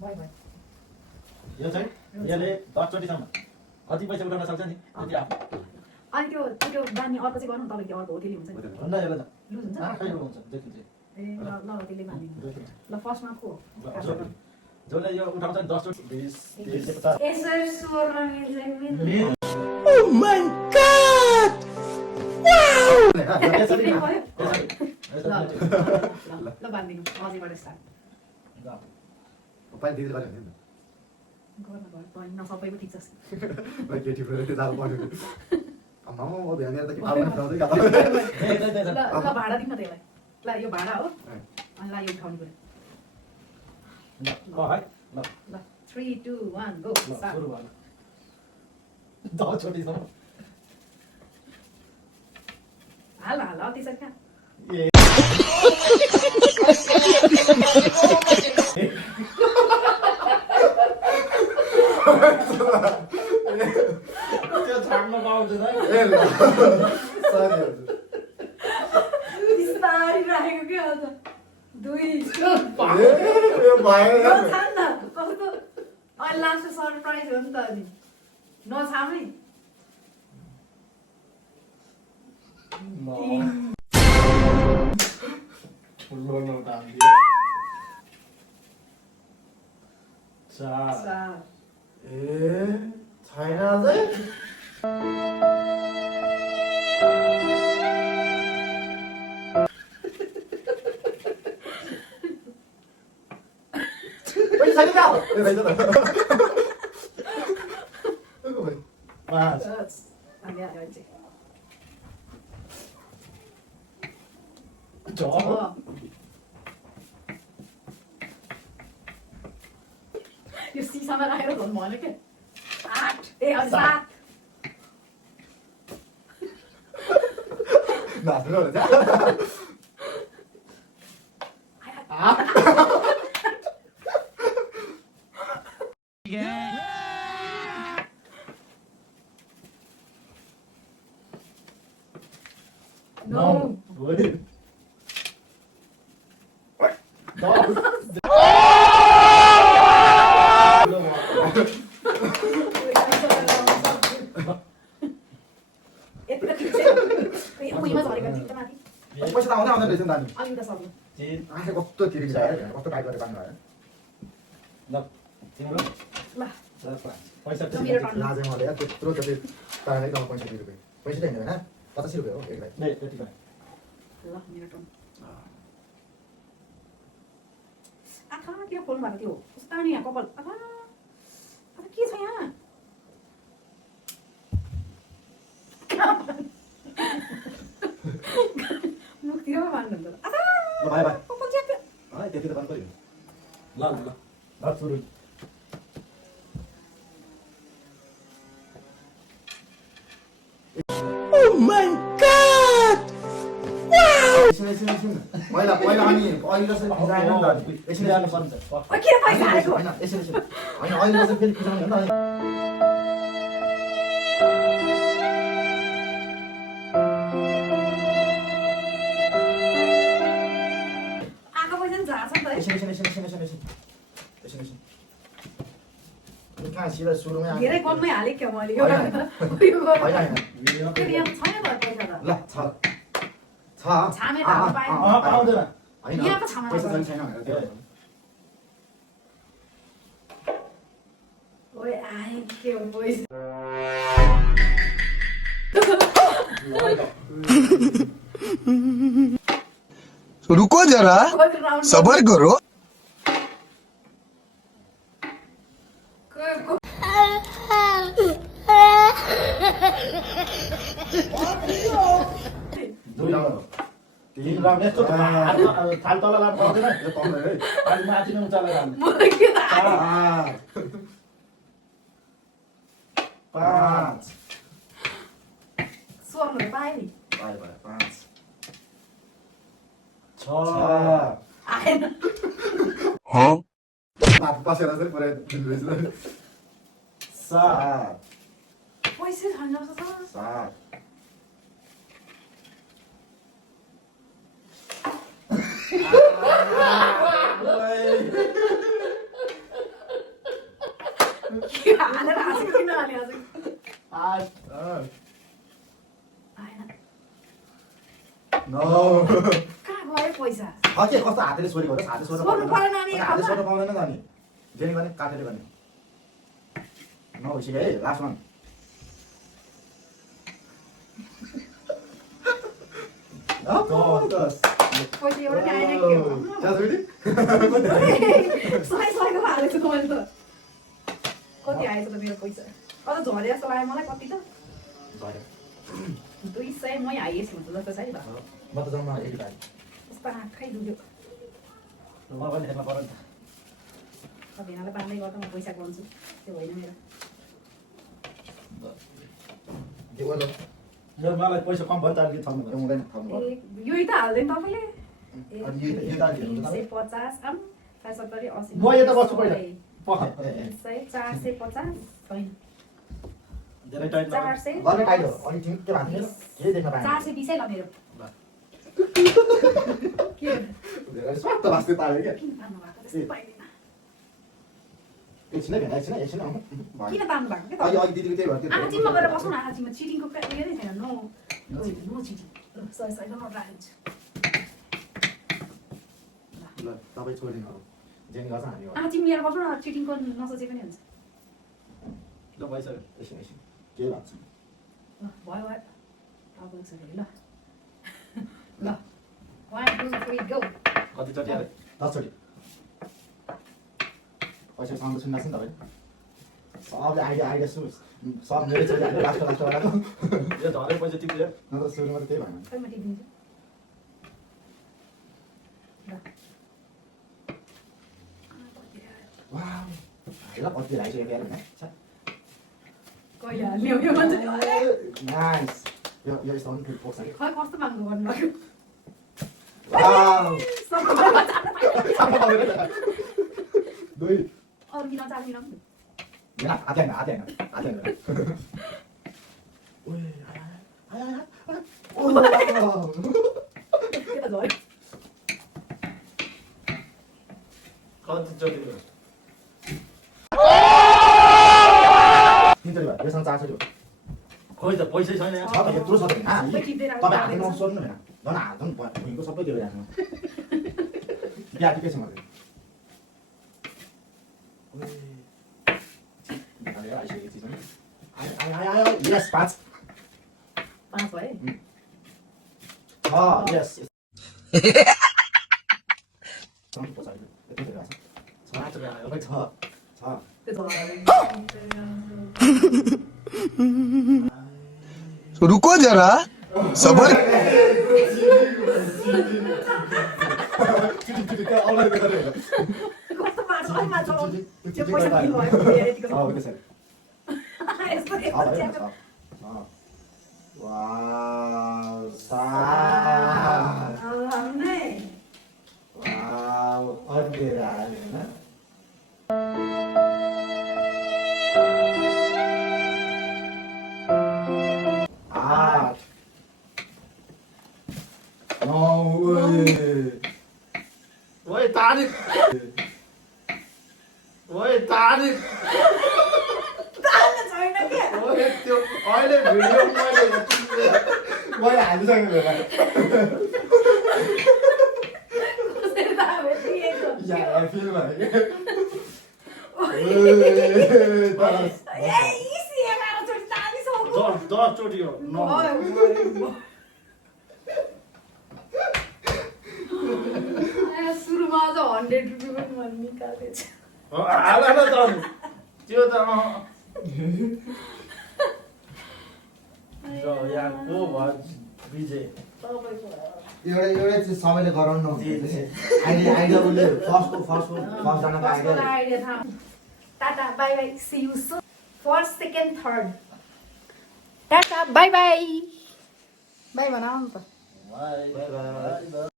भयो भयो यो चाहिँ यसले 10 चोटिसम्म कति पैसा उठाउन सक्छ नि त्यति आफ्नो अनि त्यो बानी अर्को चाहिँ गर्नु तपाईँ त्यो अर्को होटेली हुन्छ नि भन्दा यसले त लुज हुन्छ आँखै हुन्छ देखिन्छ ए ल ल त्यसले बानी ल फर्स्टमा को जसले यो उठाउँछ नि 10 चोटि 20 30 50 यसरी स्वरमा मिल्दैन Oh my God! यसरी ल यसरी ल बान्दिनु अझैबाट स्टार्ट पाइ दिदी गरे नि गर्न भयो होइन सबैको ठिक छ भाइ केटी फेरि त्यो दाल पर्यो आमा म भ्यान त के पाउ नि ल भाडा दिनु न त्यसलाई ल यो भाडा हो अनि ल यो उठाउनु पर्यो ल है ल 3 2 1 गो स्टार्ट सुरु भयो 10 चोटिसम्म हाल हाल त्यसरी कहाँ त्यो छाड्न पाउँदैन ए ल सरी बिस्तारै राखेको के अझ 2 ए यो भयो नछाड न कस्तो अहिले लास्ट सरप्राइज हो नि त अनि नछाम है ठुलो नोट हालिदियो 4 ए छैन अझै पैसा छैन क्या ए भाइ त 5 अनि आयो चाहिँ यो सिसामा राखेर भन्नु भएन के 8 ए अनि 7 नाच्नु होला नो Good. यति त ठिक छ यो भुइँमा झरेको ठिक त माथि पैसा त आउँदै आउँदैन रहेछ नि त अनि अनि त सक्यो तीन आँखा कस्तो तिरिन्छ कस्तो टाइट गरेर बान्नु भयो ल तिम्रो ल 65 मेरो टर्न। लाजे मलाई यार त्यत्रो त तारै एकदम 65 रुपैयाँ पैसा चाहिँ होइन 85 रुपैयाँ हो एकलाई ले त्यति भयो ल मेरो टर्न आखा किन खोल्नु भएको थियो कस्तो नि यहाँ कपाल आखा आखा के छ यहाँ मुखतिर मान्नु त आखा ल बाइ बाइ कपाल च्याप है त्यति त बान्नु पर्यो ल ल ल सुरु Oh my God! एकछिन पहिला अनि अहिले चाहिँ फिजाएन नि त एकछिन जानु पर्छ ओ किन पैसा हालेको होइन एकछिन होइन अहिले चाहिँ फेरि फिजाउनु नि त आँखा पैसा नि झार्छ नि त एकछिन कहाँ सिधा सुरुमै आयो धेरै कममै हालेको क्या मैले यो होइन, होइन फेरि यहाँ छैन त पैसा त ल छ छामे त हाल्नु पाएन पाउँदैन होइन यहाँ पो छामा पैसा पर्छ। छैन भनेर त्यो ओए आए के हो पैसा रुको जरा सबर करो दुई राउन्ड हो तीन राउन्ड यस्तो थाल तल लानु पर्दैन यो पाउँदैन है अलि माथि नै उचालेर हाल्नु मलाई के थाहा पाँच स्वर्ण पाएँ नि भयो भयो पाँच 6 आएन माथि बसेर चाहिँ पुरै दिँदैछ 7 पैसा छैन जस्तो छ सात हालेर हाँसेको किन हाले आज आएन नो कहाँ गयो पैसा के कस्तो हातले छोरी गरोस् हातले छोड्नु छोड्नु परेन नि, हातले छोड्नु पाउँदैन त अनि जेनी गर्ने काटेर गर्ने नभइसक्यो है लास्ट वान पैसा एउटा नि आएन के हो? सही सहीको हालेको छु मैले त कति आएछ त मेरो पैसा अझ झरे जस्तो लाग्यो मलाई कति त 200 मै हाइएस्ट हुन्छ जस्तो छ है ल म त जम्मा 80 पाएँ कस्तो आँखै दुख्यो म पनि हेर्न पर्यो नि त भेनालाई बाँध्दै गर्दा म पैसा गर्छु त्यो होइन मेरो के गर्नु यो मलाई पैसा कम भयो नि त अलिकति थप्नु त्यो हुँदैन थप्नु यही त हाल्दैन तपाईँले अनि यो त हेर्नु त 150 आम 70 80 म यता बस्छु पहिला पख 450 छैन धेरै टाइट नगर 400 गर्ने टाइट हो अनि ठिक के भन्नु के देख्न पाएन 420 है ल मेरो के धेरै स्वार्थ वास्ते पायो के किन तान्नु भएको त्यस्तो पाइदैन एकछिन भेटा एकछिन किन तान्नु भएको के अघि अघि दिदीको त्यही भयो आजिममा गएर बस्नु न आजिममा चिटिङको उयो नै छैन नो चिटिङ ल सही सही ल राख्छु ल तपाईँ छोडिदिनु अब जेन गर्छ हामी हो आजिम लिएर बस्नु न चिटिङको नसोचे पनि हुन्छ ल भइसक्यो एकछिन एकछिन के भन्छ ल भयो भयो अब सक्यो ल ल 1 2 3 गो कति चोटि हाले 10 चोटि पैसा साउन्ड सुन्नुहोस् नि तपाईँ सबले आइडिया आइडिया सब मेरै चोटि हाल्यो लास्ट वालाको यो झरे पैसा टिप्यो न त सुरुमा त त्यही भएन खै म टिपिदिन्छु ल वाउ ल कति राइसक्यो हेर न कहिले हाल्ने हो यो मान्छे नाइस यो साउन्ड ठिक पोक्छ खै कस्तो माग्नु गर्नु वाउ भएको दुई अरू किन चार किन होइन आते हैन ओए आया के त झऱ्यो कति चोटि भयो तिनचोटि भयो योसँग 4 चोटि भयो खोइ त पैसै छैन यहाँ छ त यत्रो छ त हैन सबै टिप्दै राख्नु तपाईँ हातले नसोध्नु हैन झन् हात झन् भुइँको सबै त्यो राख्नु या ठिकै छ मलाई आयो आइसक्यो चिज आयो यस 5 5 भयो यस छ त्यो रुको जरा सबर कस्तो मार्छ अलि मार्छ त्यो पैसा किन भयो रियालिटीको यस्तो यस्तो वाउ सा हमने वाउ अधेरा हैन आठ नौ ओए तारिक ओए तारिक तान्नु छैन के ओए त्यो अहिले भिडियो मैले हालिसकेको बेला कसरी थाहा भयो दिएको या फिल भयो ए इसी एघार चोटि तानिसक्यो 10 चोटि हो सुरुमा अझ 100 रुपियाँ पनि मैले निकालेको छु हाल न त त्यो त यहाँ को भयो विजय एउटा चाहिँ सबैले गराउनु आइडिया उसले फर्स्ट जनाको आइडिया आइडिया थाहा tata bye bye see you so first second third tata bye bye bye भन त बाई बाई